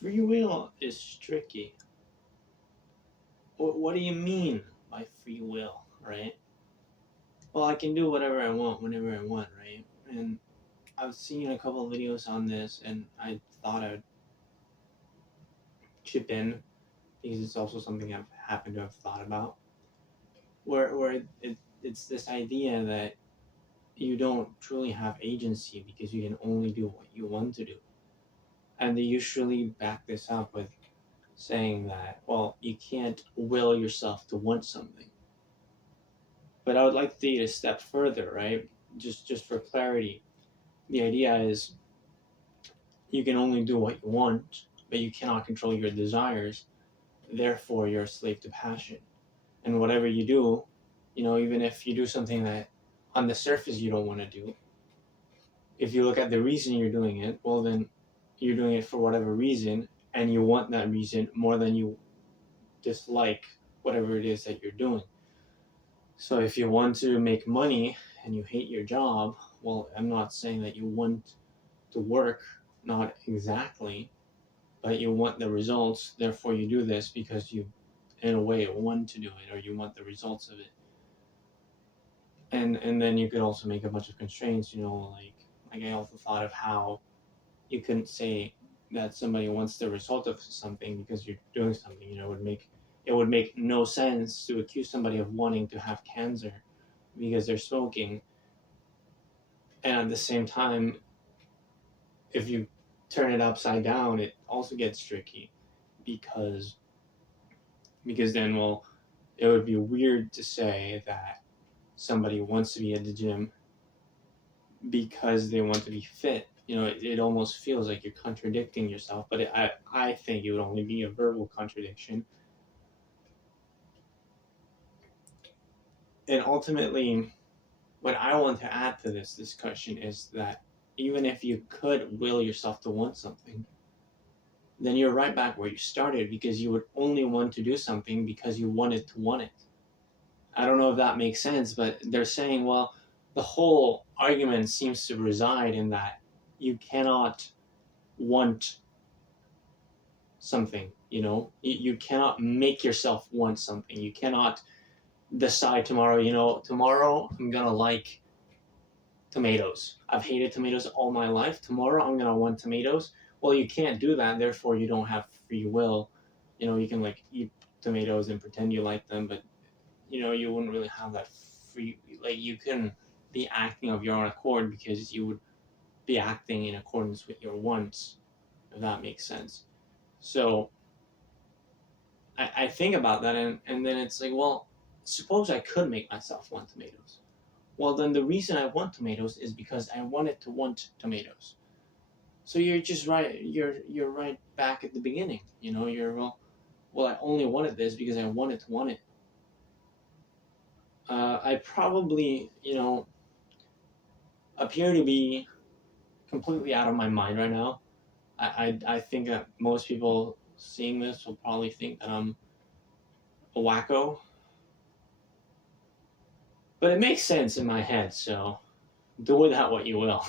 Free will is tricky. What do you mean by free will, right? Well, I can do whatever I want whenever I want, right? And I've seen a couple of videos on this, and I thought I'd chip in because it's also something I've happened to have thought about. It's this idea that you don't truly have agency because you can only do what you want to do. And they usually back this up with saying that, well, you can't will yourself to want something. But I would like to take it a step further, right? Just for clarity. The idea is you can only do what you want, but you cannot control your desires. Therefore, you're a slave to passion. And whatever you do, even if you do something that on the surface you don't want to do, if you look at the reason you're doing it, well, then you're doing it for whatever reason, and you want that reason more than you dislike whatever it is that you're doing. So if you want to make money and you hate your job, well, I'm not saying that you want to work, not exactly, but you want the results, therefore you do this because you, in a way, want to do it or you want the results of it. And then you could also make a bunch of constraints, like I also thought of how you couldn't say that somebody wants the result of something because you're doing something. It would make no sense to accuse somebody of wanting to have cancer because they're smoking, and at the same time, if you turn it upside down, it also gets tricky because then, well, it would be weird to say that somebody wants to be at the gym because they want to be fit. It almost feels like you're contradicting yourself, but I think it would only be a verbal contradiction. And ultimately, what I want to add to this discussion is that even if you could will yourself to want something, then you're right back where you started because you would only want to do something because you wanted to want it. I don't know if that makes sense, but they're saying, well, the whole argument seems to reside in that you cannot want something, you cannot make yourself want something. You cannot decide tomorrow I'm gonna like tomatoes. I've hated tomatoes all my life. Tomorrow I'm gonna want tomatoes. Well, you can't do that, therefore you don't have free will. You can like eat tomatoes and pretend you like them, but you wouldn't really have that free, like you can be acting of your own accord because you would be acting in accordance with your wants, if that makes sense. So I think about that, and then it's like, well, suppose I could make myself want tomatoes. Well, then the reason I want tomatoes is because I wanted to want tomatoes. So you're just right. You're right back at the beginning. You're well. I only wanted this because I wanted to want it. I probably appear to be completely out of my mind right now. I think that most people seeing this will probably think that I'm a wacko, but it makes sense in my head. So do with that what you will.